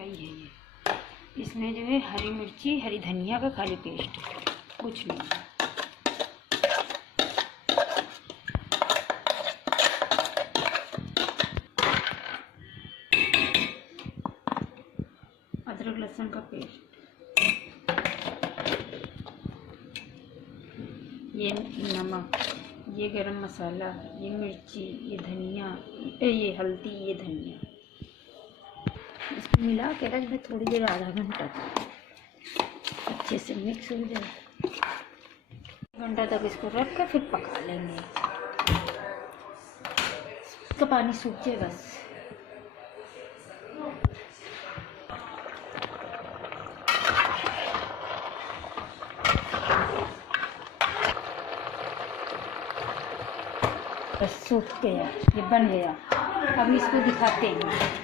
Fry है ये। इसमें जो है हरी मिर्ची, हरी धनिया का खाली पेस्ट, कुछ नहीं। अदरक लहसुन का पेस्ट, ये नमक, ये गरम मसाला, ये मिर्ची, ये धनिया, ये हल्दी, ये धनिया। इसको मिला के रख दे थोड़ी देर, आधा घंटा तक अच्छे से मिक्स हो जाए। घंटा तक इसको रख कर फिर पका लेंगे। इसका पानी सूख जाए बस। बस सूख गया, ये बन गया। अभी इसको दिखाते हैं।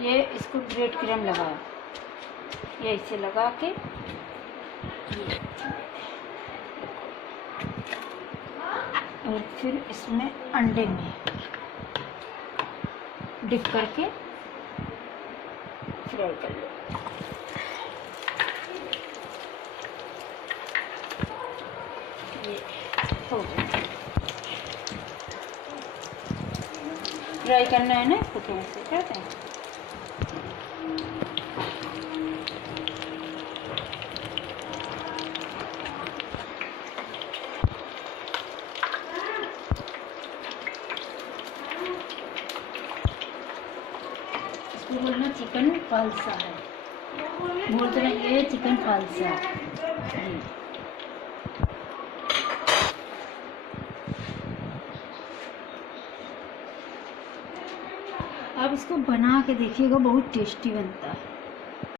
ये इसको ब्रेड क्रम्ब लगाया, ये इसे लगा के और फिर इसमें अंडे में डिप करके फ्राई कर लो। ये हो गया। फ्राई करना है ना इसको थोड़ा सा, कहते हैं। इसको बोलना चिकन फालसा है, बोलते हैं ये चिकन फालसा। आप इसको बना के देखिएगा, बहुत टेस्टी बनता है।